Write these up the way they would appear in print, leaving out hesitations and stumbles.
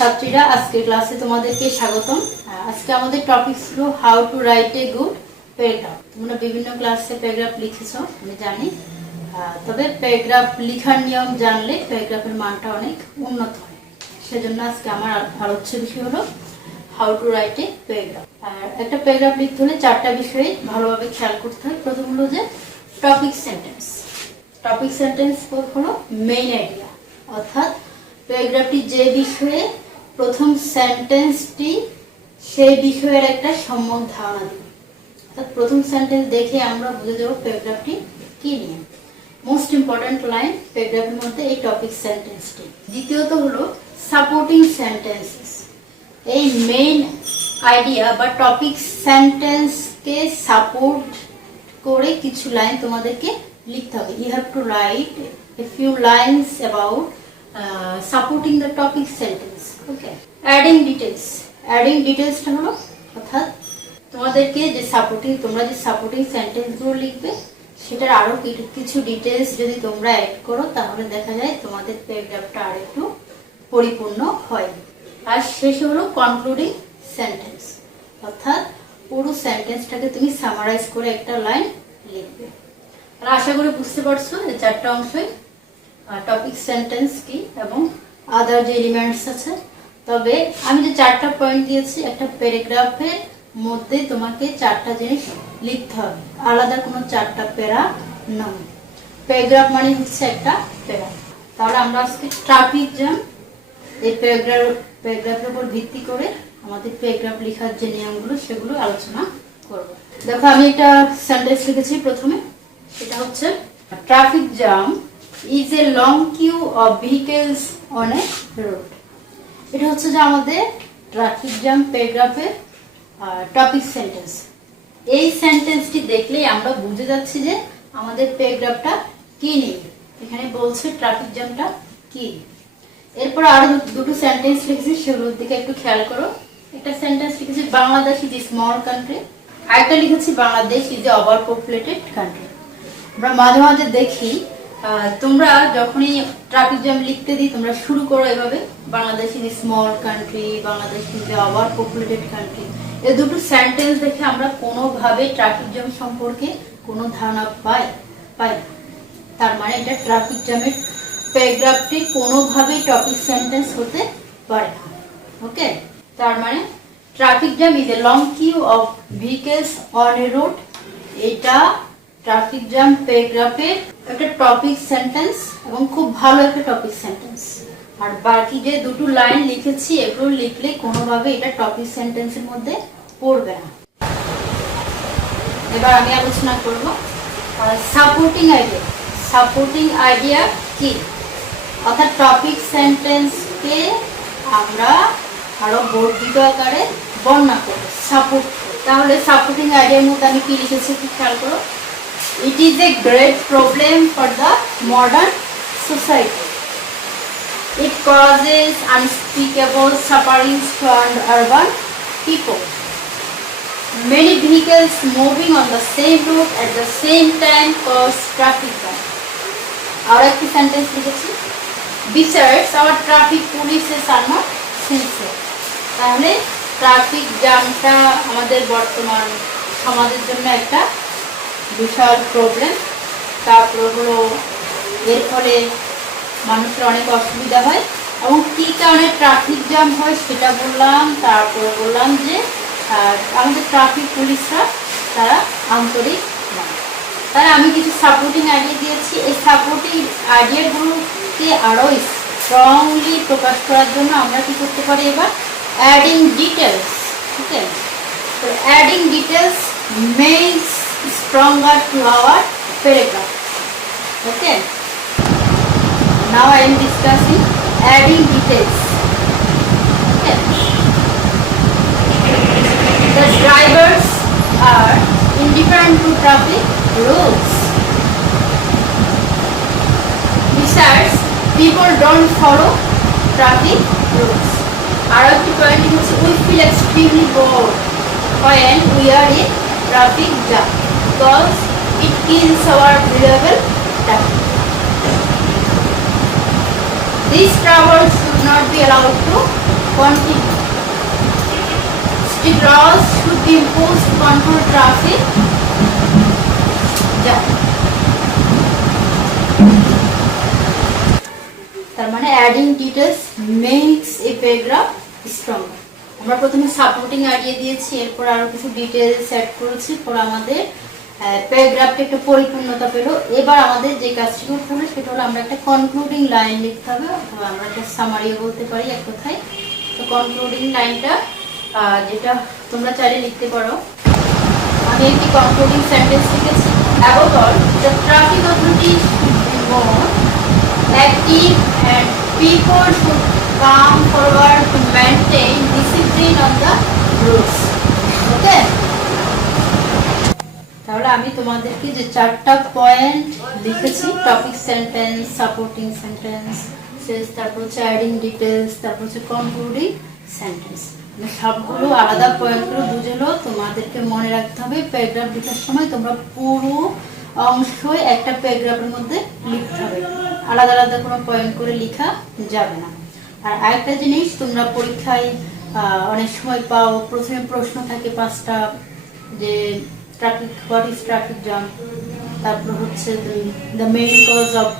ছাত্রীরা আজকের ক্লাসে তোমাদেরকে স্বাগতম। আজকে আমাদের টপিক ছিল how to write a good paragraph. তোমরা বিভিন্ন ক্লাসে প্যারাগ্রাফ লিখেছো আমি জানি, তবে প্যারাগ্রাফ লেখার নিয়ম জানলে প্যারাগ্রাফের মানটা অনেক উন্নত হয়। সেজন্য আজকে আমার আলোচ্য বিষয় হলো how to write a paragraph. আর একটা প্যারাগ্রাফ লিখতে হলে চারটা বিষয়ে ভালোভাবে খেয়াল করতে হয়। প্রথম হলো যে টপিক সেন্টেন্স। টপিক সেন্টেন্স হলো মেইন আইডিয়া, অর্থাৎ প্যারাগ্রাফটি যে বিষয়ে প্রথম সেন্টেন্সটি সেই বিষয়ের একটা সম্যক ধারণা দেবে। অর্থাৎ প্রথম সেন্টেন্স দেখে আমরা বুঝে যাব প্যারাগ্রাফটি কি নিয়ে। মোস্ট ইম্পর্ট্যান্ট লাইন প্যারাগ্রাফের মধ্যে এই টপিক সেন্টেন্সটি। দ্বিতীয়ত হলো সাপোর্টিং সেন্টেন্সেস। এই মেইন আইডিয়া বা টপিক সেন্টেন্সকে সাপোর্ট করে কিছু লাইন তোমাদেরকে লিখতে হবে। You have to write a few lines about supporting the topic sentence. Okay. Adding details. Adding details টা হলো অর্থাৎ তোমাদেরকে যে তোমরা যে সাপোর্টিং সেন্টেন্স গুলো লিখবে সেটার আরো কিছু ডিটেলস যদি তোমরা অ্যাড করো তাহলে দেখা যায় তোমাদের প্যারাগ্রাফটা আরেকটু পরিপূর্ণ হয়। আর শেষে হলো কনক্লুডিং সেন্টেন্স, অর্থাৎ পুরো সেন্টেন্সটাকে তুমি সামারাইজ করে একটা লাইন লিখবে। আর আশা করি বুঝতে পারছো এই চারটা অংশই টপিক সেন্টেন্স কি এবং আদার যে এলিমেন্টস আছে। তবে আমি যে চারটা পয়েন্ট দিয়েছি, একটা প্যারাগ্রাফের মধ্যে তোমাকে চারটা জিনিস লিখতে হবে, আলাদা কোনো চারটা প্যারা নয়। প্যারাগ্রাফ হচ্ছে একটা প্যারা। তাহলে আমরা আজকে ট্রাফিক জ্যাম এই প্যারাগ্রাফের উপর ভিত্তি করে আমাদের প্যারাগ্রাফ লেখার যে নিয়মগুলো সেগুলো আলোচনা করব। দেখো আমি একটা সেন্টেন্স লিখেছি প্রথমে, সেটা হচ্ছে traffic jam is a long queue of vehicles on a road. এটা হচ্ছে যে আমাদের ট্রাফিক জ্যাম প্যারাগ্রাফের টপিক সেন্টেন্স। এই সেন্টেন্সটি দেখলেই আমরা বুঝে যাচ্ছি যে আমাদের প্যারাগ্রাফটা কি নিয়ে। এখানে বলছে ট্রাফিক জ্যামটা কি। এরপর আরো দুটো সেন্টেন্স লিখেছি, সেগুলোর দিকে একটু খেয়াল করো। একটা সেন্টেন্স লিখেছি Bangladesh is a small country, আরেকটা লিখেছি Bangladesh is a over populated country. আমরা মাঝে মাঝে দেখি তোমরা যখনই ট্রাফিক জ্যাম লিখতে দিই তোমরা শুরু করো এভাবে, Bangladesh is a small country, Bangladesh is a over populated country. এই দুটো সেন্টেন্স দেখে আমরা কোনোভাবে ট্রাফিক জ্যাম সম্পর্কে কোনো ধারণা পাই না। তার মানে এটা ট্রাফিক জ্যামের প্যারাগ্রাফটি কোনোভাবেই টপিক সেন্টেন্স হতে পারে না। ওকে, তার মানে traffic jam is a long queue of vehicles on a road, এটা ট্রাফিক জ্যাম প্যারাগ্রাফের একটা টপিক সেন্টেন্স এবং খুব ভালো একটা টপিক সেন্টেন্স। আর বাকি যে দুটো লাইন লিখেছি এগুলো লিখলে কোনোভাবে এটা টপিক সেন্টেন্সের মধ্যে পড়বে না। এবার আমি আলোচনা করব সাপোর্টিং আইডিয়া। সাপোর্টিং আইডিয়া কি, অর্থাৎ টপিক সেন্টেন্সকে আমরা আরো বর্ধিত আকারে বর্ণনা করব, সাপোর্ট। তাহলে সাপোর্টিং আইডিয়ার মধ্যে আমি কি লিখেছি একটু খেয়াল করো। It is a great problem for the modern society. It causes unspeakable sufferings to urban people. Many vehicles moving on the same route at the same time cause traffic jam. Our sentence লিখেছি, besides our traffic polices are not sincere. তাহলে traffic জ্যামটা আমাদের বর্তমান সমাজের জন্য একটা বিশাল problem. তারপর হলো এর ফলে মানুষের অনেক অসুবিধা হয় এবং কী কারণে ট্রাফিক জ্যাম হয় সেটা বললাম। তারপর বললাম যে আমাদের ট্রাফিক পুলিশরা তারা আন্তরিক নয়। তাই আমি কিছু সাপোর্টিং আইডিয়া দিয়েছি। এই সাপোর্টিং আইডিয়াগুলোকে আরও স্ট্রংলি প্রকাশ করার জন্য আমরা কি করতে পারি, এবার অ্যাডিং ডিটেলস। ওকে, তো adding details makes stronger to our paragraph. Okay, now I am discussing adding details. Okay, the drivers are indifferent to traffic rules. Besides, people don't follow traffic rules. Our point is we feel extremely bored when we are in traffic jam because it kills our valuable time. These travelers should not be allowed to continue. Strict laws should be imposed to control traffic jam. তার মানে adding details makes a paragraph strong. আমরা প্রথমে supporting idea দিয়েছি, এরপর আরো কিছু details add করেছি, পর আমাদের প্যারাগ্রাফটা একটা পরিপূর্ণতা পেলো। এবার আমাদের যে কাজটি করতে হবে সেটা হলো আমরা একটা কনক্লুডিং লাইন লিখতে হবে, অথবা আমরা একটা সামারিও বলতে পারি এক কথায়। তো কনক্লুডিং লাইনটা যেটা তোমরা চাইলে লিখতে পারো। আমি একটি কনক্লুডিং সেন্টেন্স লিখেছি। Above all, the traffic authority should be more active and people should come forward to maintain discipline on the roads. Okay? তাহলে আমি তোমাদেরকে যে 4টা পয়েন্ট লিখেছি, টপিক সেন্টেন্স, সাপোর্টিং সেন্টেন্স, তারপর হচ্ছে অ্যাডিং ডিটেলস, তারপর হচ্ছে কনক্লুডিং সেন্টেন্স, সবগুলো আলাদা পয়েন্টগুলো বুঝলো। তোমাদেরকে মনে রাখতে হবে প্যারাগ্রাফ লেখার সময় তোমরা পুরো অংশই একটা প্যারাগ্রাফের মধ্যে লিখতে হবে, আলাদা আলাদা কোনো পয়েন্ট করে লেখা যাবে না। আর আরেকটা জিনিস, তোমরা পরীক্ষায় অনেক সময় পাও, প্রথমে প্রশ্ন থাকে 5টা, যে traffic, what is traffic jam, তারপর হচ্ছে the main cause of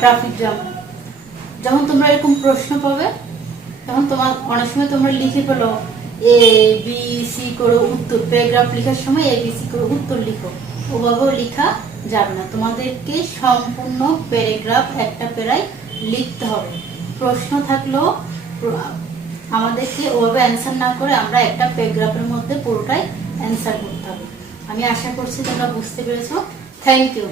traffic jam. যখন তোমরা এরকম প্রশ্ন পাবে তখন তোমার অনেক সময় তোমরা লিখে ফেলো এ বি সি করে উত্তর, প্যারাগ্রাফ লেখার সময় এ বি সি করে উত্তর লিখো, ওভাবেও লেখা যাবে না। তোমাদেরকে সম্পূর্ণ প্যারাগ্রাফ একটা প্যারায় লিখতে হবে। প্রশ্ন থাকলেও আমাদেরকে ওভাবে অ্যান্সার না করে আমরা একটা প্যারাগ্রাফের মধ্যে পুরোটাই অ্যান্সার করতে হবে। আমি আশা করছি তোমরা বুঝতে পেরেছো। Thank you.